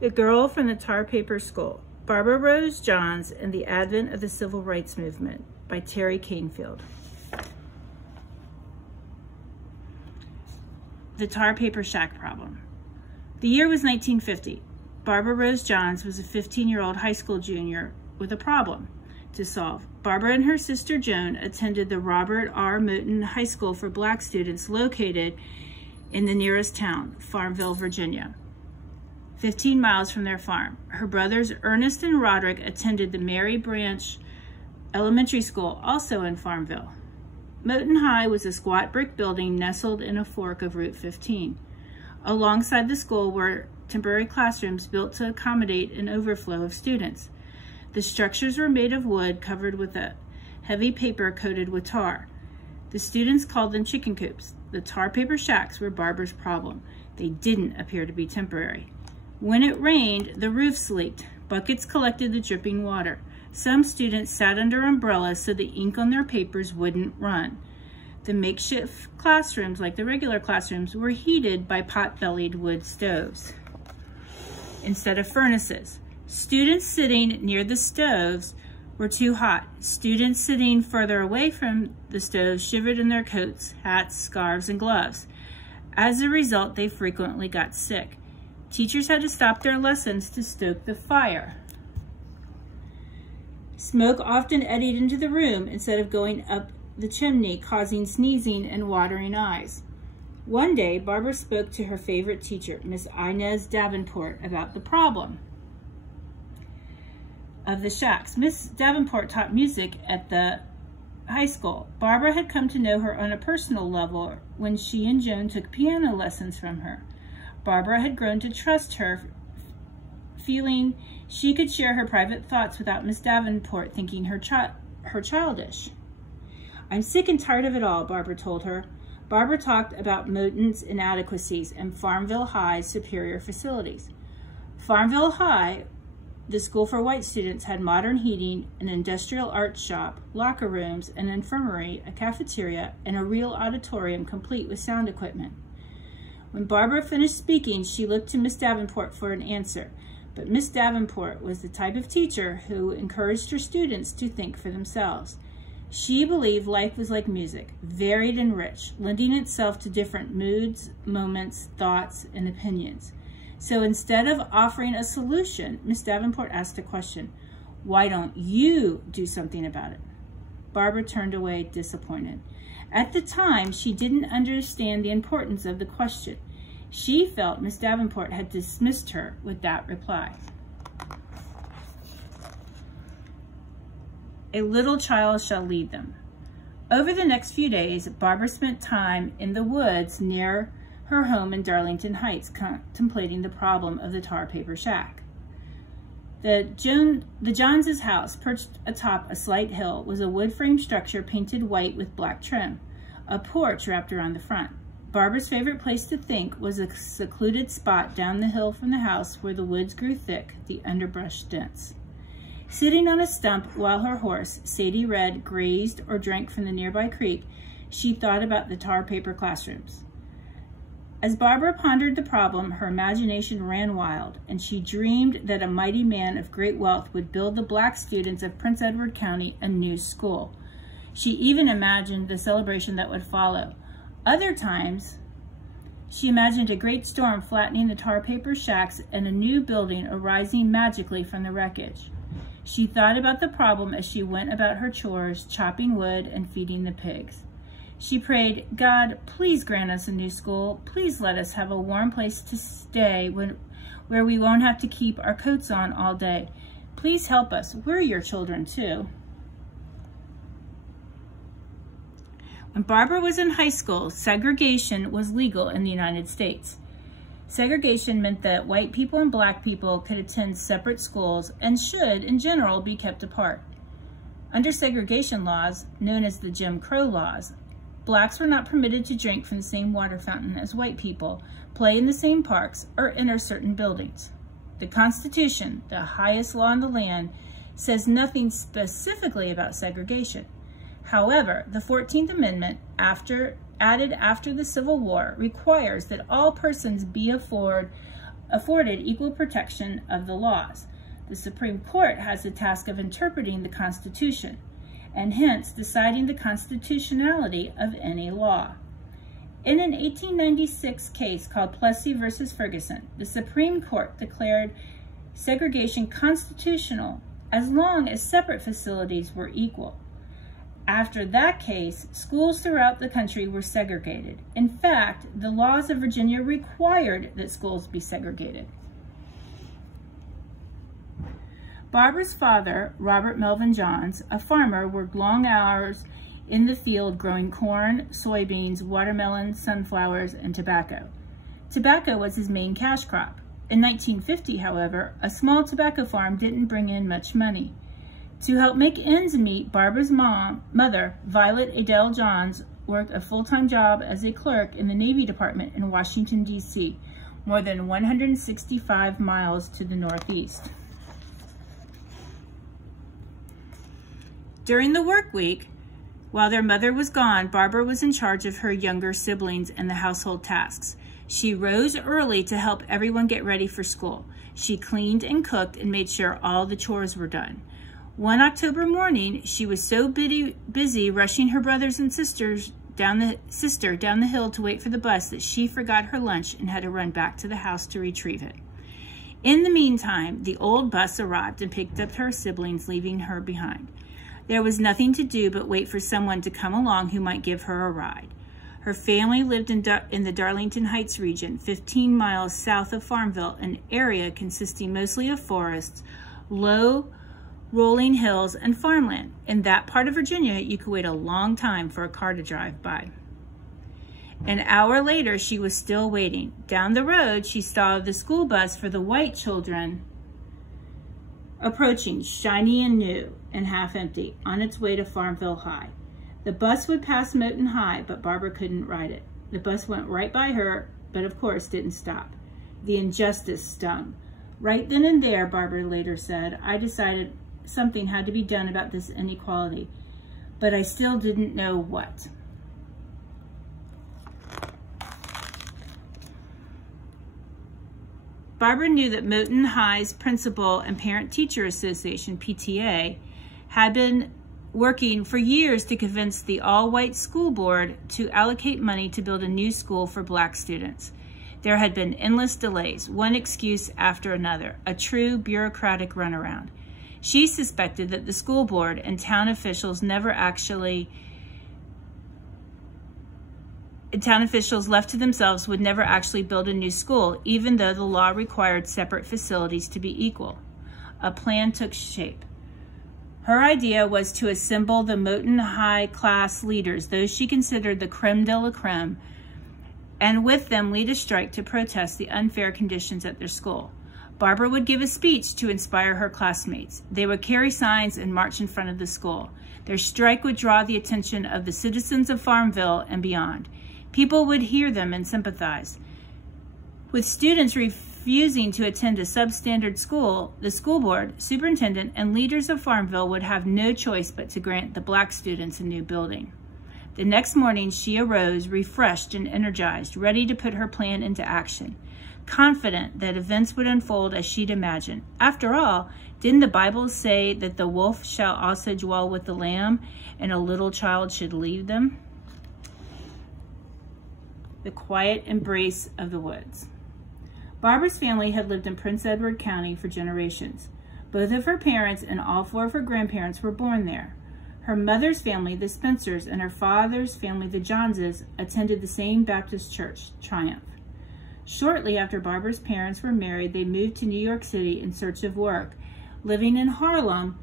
The Girl from the Tar Paper School, Barbara Rose Johns and the Advent of the Civil Rights Movement by Teri Kanefield. The tar paper shack problem. The year was 1950. Barbara Rose Johns was a 15-year-old high school junior with a problem to solve. Barbara and her sister Joan attended the Robert R. Moton High School for Black students located in the nearest town, Farmville, Virginia, 15 miles from their farm. Her brothers Ernest and Roderick attended the Mary Branch Elementary School, also in Farmville. Moton High was a squat brick building nestled in a fork of Route 15. Alongside the school were temporary classrooms built to accommodate an overflow of students. The structures were made of wood covered with a heavy paper coated with tar. The students called them chicken coops. The tar paper shacks were Barbara's problem. They didn't appear to be temporary. When it rained, the roofs leaked. Buckets collected the dripping water. Some students sat under umbrellas so the ink on their papers wouldn't run. The makeshift classrooms, like the regular classrooms, were heated by pot-bellied wood stoves instead of furnaces. Students sitting near the stoves were too hot. Students sitting further away from the stoves shivered in their coats, hats, scarves, and gloves. As a result, they frequently got sick. Teachers had to stop their lessons to stoke the fire. Smoke often eddied into the room instead of going up the chimney, causing sneezing and watering eyes. One day, Barbara spoke to her favorite teacher, Miss Inez Davenport, about the problem of the shacks. Miss Davenport taught music at the high school. Barbara had come to know her on a personal level when she and Joan took piano lessons from her. Barbara had grown to trust her, feeling she could share her private thoughts without Miss Davenport thinking her childish. "I'm sick and tired of it all," Barbara told her. Barbara talked about Moton's inadequacies and Farmville High's superior facilities. Farmville High, the school for white students, had modern heating, an industrial arts shop, locker rooms, an infirmary, a cafeteria, and a real auditorium complete with sound equipment. When Barbara finished speaking, she looked to Miss Davenport for an answer. But Miss Davenport was the type of teacher who encouraged her students to think for themselves. She believed life was like music, varied and rich, lending itself to different moods, moments, thoughts, and opinions. So instead of offering a solution, Miss Davenport asked a question: "Why don't you do something about it?" Barbara turned away disappointed. At the time, she didn't understand the importance of the question. She felt Miss Davenport had dismissed her with that reply. A little child shall lead them. Over the next few days, Barbara spent time in the woods near her home in Darlington Heights, contemplating the problem of the tar paper shack. The Johns' house, perched atop a slight hill, was a wood frame structure painted white with black trim, a porch wrapped around the front. Barbara's favorite place to think was a secluded spot down the hill from the house where the woods grew thick, the underbrush dense. Sitting on a stump while her horse, Sadie Red, grazed or drank from the nearby creek, she thought about the tar paper classrooms. As Barbara pondered the problem, her imagination ran wild, and she dreamed that a mighty man of great wealth would build the black students of Prince Edward County a new school. She even imagined the celebration that would follow. Other times, she imagined a great storm flattening the tar paper shacks and a new building arising magically from the wreckage. She thought about the problem as she went about her chores, chopping wood and feeding the pigs. She prayed, "God, please grant us a new school. Please let us have a warm place to stay where we won't have to keep our coats on all day. Please help us. We're your children too." When Barbara was in high school, segregation was legal in the United States. Segregation meant that white people and black people could attend separate schools and should, in general, be kept apart. Under segregation laws, known as the Jim Crow laws, blacks were not permitted to drink from the same water fountain as white people, play in the same parks, or enter certain buildings. The Constitution, the highest law in the land, says nothing specifically about segregation. However, the 14th Amendment, added after the Civil War, requires that all persons be afforded afforded equal protection of the laws. The Supreme Court has the task of interpreting the Constitution, and hence deciding the constitutionality of any law. In an 1896 case called Plessy v. Ferguson, the Supreme Court declared segregation constitutional as long as separate facilities were equal. After that case, schools throughout the country were segregated. In fact, the laws of Virginia required that schools be segregated. Barbara's father, Robert Melvin Johns, a farmer, worked long hours in the field growing corn, soybeans, watermelons, sunflowers, and tobacco. Tobacco was his main cash crop. In 1950, however, a small tobacco farm didn't bring in much money. To help make ends meet, Barbara's mother, Violet Adele Johns, worked a full-time job as a clerk in the Navy Department in Washington, D.C., more than 165 miles to the northeast. During the work week, while their mother was gone, Barbara was in charge of her younger siblings and the household tasks. She rose early to help everyone get ready for school. She cleaned and cooked and made sure all the chores were done. One October morning, she was so busy rushing her brothers and sisters down the hill to wait for the bus that she forgot her lunch and had to run back to the house to retrieve it. In the meantime, the old bus arrived and picked up her siblings, leaving her behind. There was nothing to do but wait for someone to come along who might give her a ride. Her family lived in the Darlington Heights region, 15 miles south of Farmville, an area consisting mostly of forests, low rolling hills, and farmland. In that part of Virginia, you could wait a long time for a car to drive by. An hour later, she was still waiting. Down the road, she saw the school bus for the white children approaching, shiny and new and half empty, on its way to Farmville High. The bus would pass Moton High, but Barbara couldn't ride it. The bus went right by her, but of course didn't stop. The injustice stung. Right then and there, Barbara later said, I decided something had to be done about this inequality, but I still didn't know what. Barbara knew that Moton High's Principal and Parent-Teacher Association, PTA, had been working for years to convince the all-white school board to allocate money to build a new school for black students. There had been endless delays, one excuse after another, a true bureaucratic runaround. She suspected that the school board and town officials left to themselves would never actually build a new school, even though the law required separate facilities to be equal. A plan took shape. Her idea was to assemble the Moton High class leaders, those she considered the creme de la creme, and with them lead a strike to protest the unfair conditions at their school. Barbara would give a speech to inspire her classmates. They would carry signs and march in front of the school. Their strike would draw the attention of the citizens of Farmville and beyond. People would hear them and sympathize. With students refusing to attend a substandard school, the school board, superintendent, and leaders of Farmville would have no choice but to grant the black students a new building. The next morning, she arose, refreshed and energized, ready to put her plan into action, confident that events would unfold as she'd imagined. After all, didn't the Bible say that the wolf shall also dwell with the lamb, and a little child should lead them? The quiet embrace of the woods. Barbara's family had lived in Prince Edward County for generations. Both of her parents and all four of her grandparents were born there. Her mother's family, the Spencers, and her father's family, the Johnses, attended the same Baptist church, Triumph. Shortly after Barbara's parents were married, they moved to New York City in search of work, living in Harlem,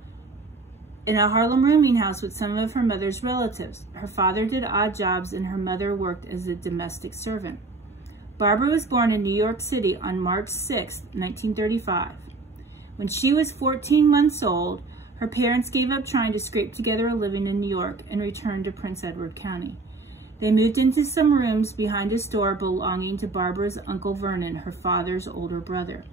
in a Harlem rooming house with some of her mother's relatives. Her father did odd jobs and her mother worked as a domestic servant. Barbara was born in New York City on March 6, 1935. When she was 14 months old, her parents gave up trying to scrape together a living in New York and returned to Prince Edward County. They moved into some rooms behind a store belonging to Barbara's Uncle Vernon, her father's older brother.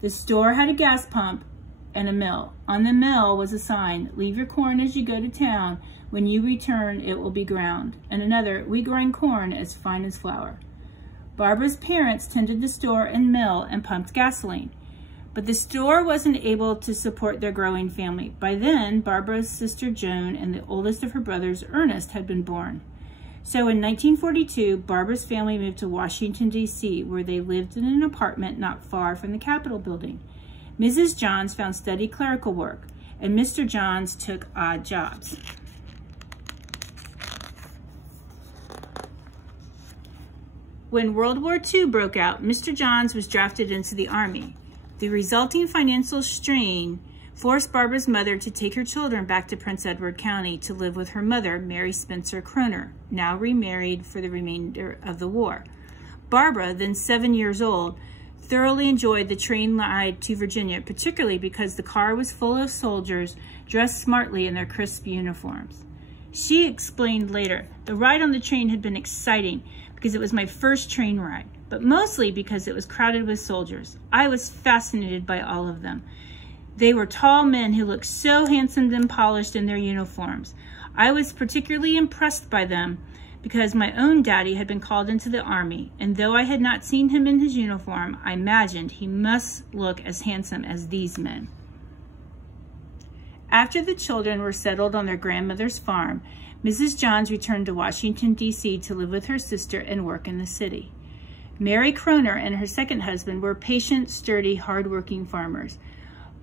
The store had a gas pump and a mill. On the mill was a sign, "Leave your corn as you go to town. When you return, it will be ground." And another, "We grind corn as fine as flour." Barbara's parents tended the store and mill and pumped gasoline. But the store wasn't able to support their growing family. By then, Barbara's sister Joan and the oldest of her brothers, Ernest, had been born. So in 1942, Barbara's family moved to Washington, D.C., where they lived in an apartment not far from the Capitol building. Mrs. Johns found steady clerical work, and Mr. Johns took odd jobs. When World War II broke out, Mr. Johns was drafted into the Army. The resulting financial strain forced Barbara's mother to take her children back to Prince Edward County to live with her mother, Mary Spencer Kroner, now remarried for the remainder of the war. Barbara, then 7 years old, thoroughly enjoyed the train ride to Virginia, particularly because the car was full of soldiers dressed smartly in their crisp uniforms. She explained later, the ride on the train had been exciting because it was my first train ride, but mostly because it was crowded with soldiers. I was fascinated by all of them. They were tall men who looked so handsome and polished in their uniforms. I was particularly impressed by them because my own daddy had been called into the Army, and though I had not seen him in his uniform, I imagined he must look as handsome as these men. After the children were settled on their grandmother's farm, Mrs. Johns returned to Washington, D.C. to live with her sister and work in the city. Mary Kroner and her second husband were patient, sturdy, hard-working farmers.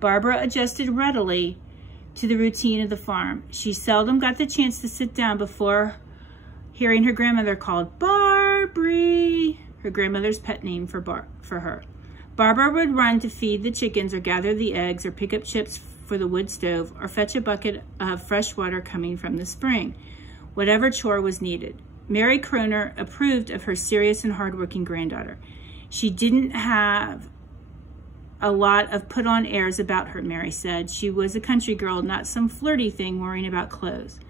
Barbara adjusted readily to the routine of the farm. She seldom got the chance to sit down before hearing her grandmother called Barbary, her grandmother's pet name for her. Barbara would run to feed the chickens or gather the eggs or pick up chips for the wood stove or fetch a bucket of fresh water coming from the spring, whatever chore was needed. Mary Kroner approved of her serious and hardworking granddaughter. She didn't have a lot of put-on airs about her, Mary said. She was a country girl, not some flirty thing worrying about clothes.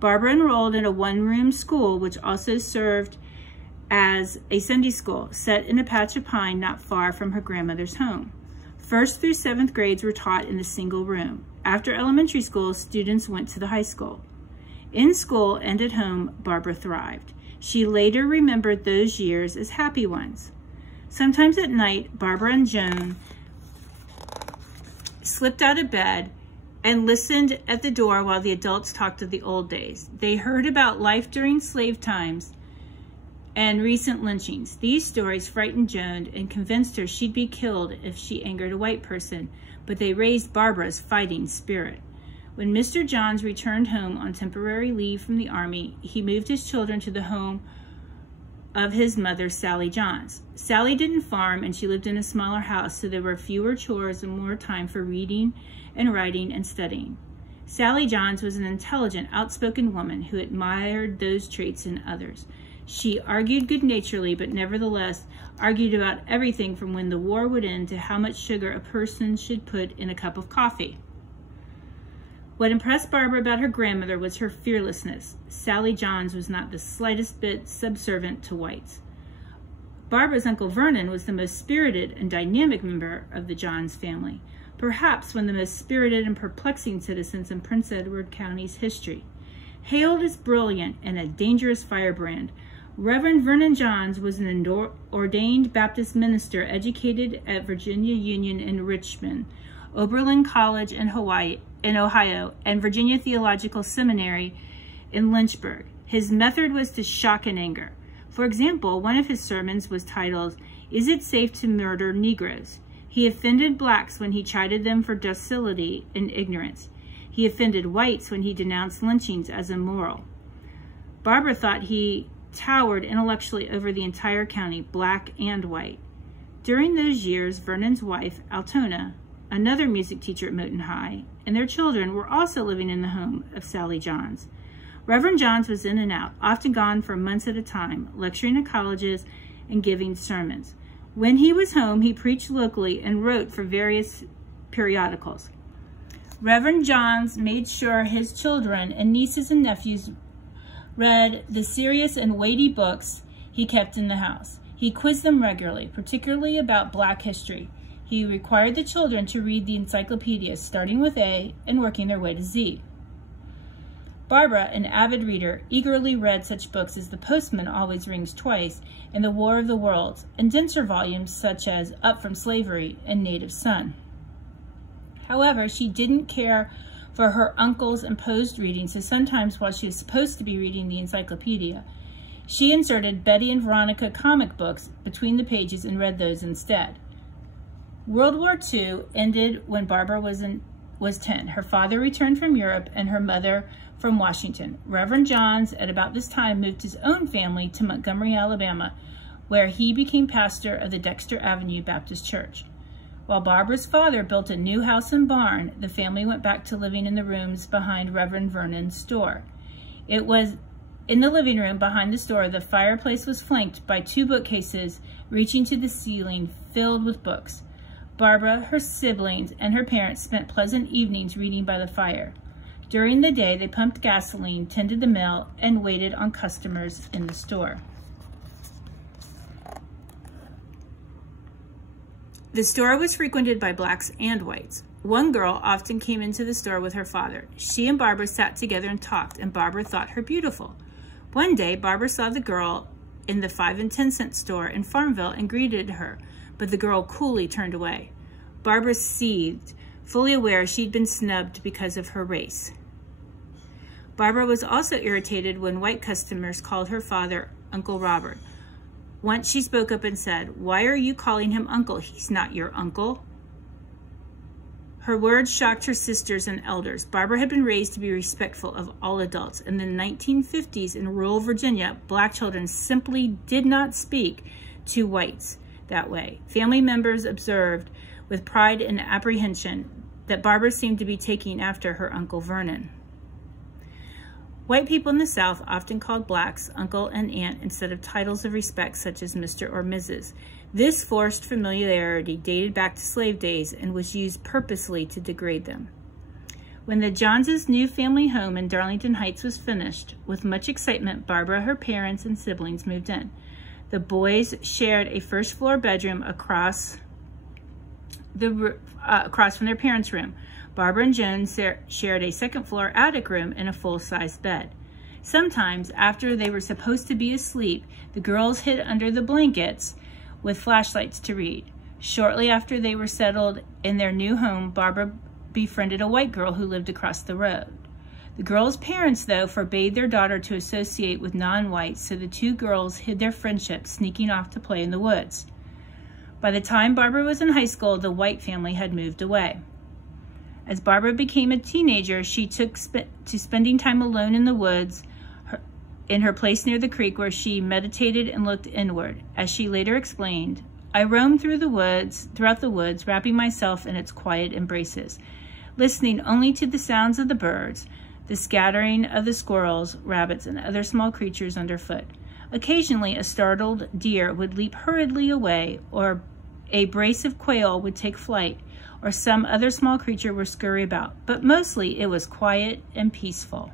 Barbara enrolled in a one-room school, which also served as a Sunday school, set in a patch of pine not far from her grandmother's home. 1st through 7th grades were taught in a single room. After elementary school, students went to the high school. In school and at home, Barbara thrived. She later remembered those years as happy ones. Sometimes at night, Barbara and Joan slipped out of bed and listened at the door while the adults talked of the old days. They heard about life during slave times and recent lynchings. These stories frightened Joan and convinced her she'd be killed if she angered a white person, but they raised Barbara's fighting spirit. When Mr. Johns returned home on temporary leave from the Army, he moved his children to the home of his mother, Sally Johns. Sally didn't farm, and she lived in a smaller house, so there were fewer chores and more time for reading and writing and studying. Sally Johns was an intelligent, outspoken woman who admired those traits in others. She argued good-naturedly, but nevertheless argued about everything from when the war would end to how much sugar a person should put in a cup of coffee. What impressed Barbara about her grandmother was her fearlessness. Sally Johns was not the slightest bit subservient to whites. Barbara's Uncle Vernon was the most spirited and dynamic member of the Johns family, perhaps one of the most spirited and perplexing citizens in Prince Edward County's history. Hailed as brilliant and a dangerous firebrand, Reverend Vernon Johns was an ordained Baptist minister educated at Virginia Union in Richmond, Oberlin College in Ohio, and Virginia Theological Seminary in Lynchburg. His method was to shock and anger. For example, one of his sermons was titled, "Is It Safe to Murder Negroes?" He offended blacks when he chided them for docility and ignorance. He offended whites when he denounced lynchings as immoral. Barbara thought he towered intellectually over the entire county, black and white. During those years, Vernon's wife, Altona, another music teacher at Moton High, and their children were also living in the home of Sally Johns. Reverend Johns was in and out, often gone for months at a time, lecturing at colleges and giving sermons. When he was home, he preached locally and wrote for various periodicals. Reverend Johns made sure his children and nieces and nephews read the serious and weighty books he kept in the house. He quizzed them regularly, particularly about black history. He required the children to read the encyclopedias, starting with A and working their way to Z. Barbara, an avid reader, eagerly read such books as The Postman Always Rings Twice and The War of the Worlds, and denser volumes such as Up from Slavery and Native Son. However, she didn't care for her uncle's imposed reading, so sometimes while she was supposed to be reading the encyclopedia, she inserted Betty and Veronica comic books between the pages and read those instead. World War II ended when Barbara was 10. Her father returned from Europe and her mother from Washington. Reverend Johns, at about this time, moved his own family to Montgomery, Alabama, where he became pastor of the Dexter Avenue Baptist Church. While Barbara's father built a new house and barn, the family went back to living in the rooms behind Reverend Vernon's store. It was in the living room behind the store. The fireplace was flanked by 2 bookcases reaching to the ceiling filled with books. Barbara, her siblings, and her parents spent pleasant evenings reading by the fire. During the day, they pumped gasoline, tended the mill, and waited on customers in the store. The store was frequented by blacks and whites. One girl often came into the store with her father. She and Barbara sat together and talked, and Barbara thought her beautiful. One day, Barbara saw the girl in the 5 and 10 cent store in Farmville and greeted her, but the girl coolly turned away. Barbara seethed, fully aware she'd been snubbed because of her race. Barbara was also irritated when white customers called her father Uncle Robert. Once she spoke up and said, "Why are you calling him uncle? He's not your uncle." Her words shocked her sisters and elders. Barbara had been raised to be respectful of all adults. In the 1950s in rural Virginia, black children simply did not speak to whites that way. Family members observed with pride and apprehension that Barbara seemed to be taking after her Uncle Vernon. White people in the South often called blacks uncle and aunt instead of titles of respect such as Mr. or Mrs. This forced familiarity dated back to slave days and was used purposely to degrade them. When the Johnses' new family home in Darlington Heights was finished, with much excitement, Barbara, her parents, and siblings moved in. The boys shared a first-floor bedroom across from their parents' room. Barbara and Joan shared a second-floor attic room and a full-size bed. Sometimes, after they were supposed to be asleep, the girls hid under the blankets with flashlights to read. Shortly after they were settled in their new home, Barbara befriended a white girl who lived across the road. The girls' parents, though, forbade their daughter to associate with non-whites, so the 2 girls hid their friendship, sneaking off to play in the woods. By the time Barbara was in high school, the white family had moved away. As Barbara became a teenager, she took to spending time alone in the woods, in her place near the creek where she meditated and looked inward. As she later explained, "I roamed throughout the woods, wrapping myself in its quiet embraces, listening only to the sounds of the birds, the scattering of the squirrels, rabbits, and other small creatures underfoot. Occasionally, a startled deer would leap hurriedly away, or a brace of quail would take flight, or some other small creature would scurry about, but mostly it was quiet and peaceful."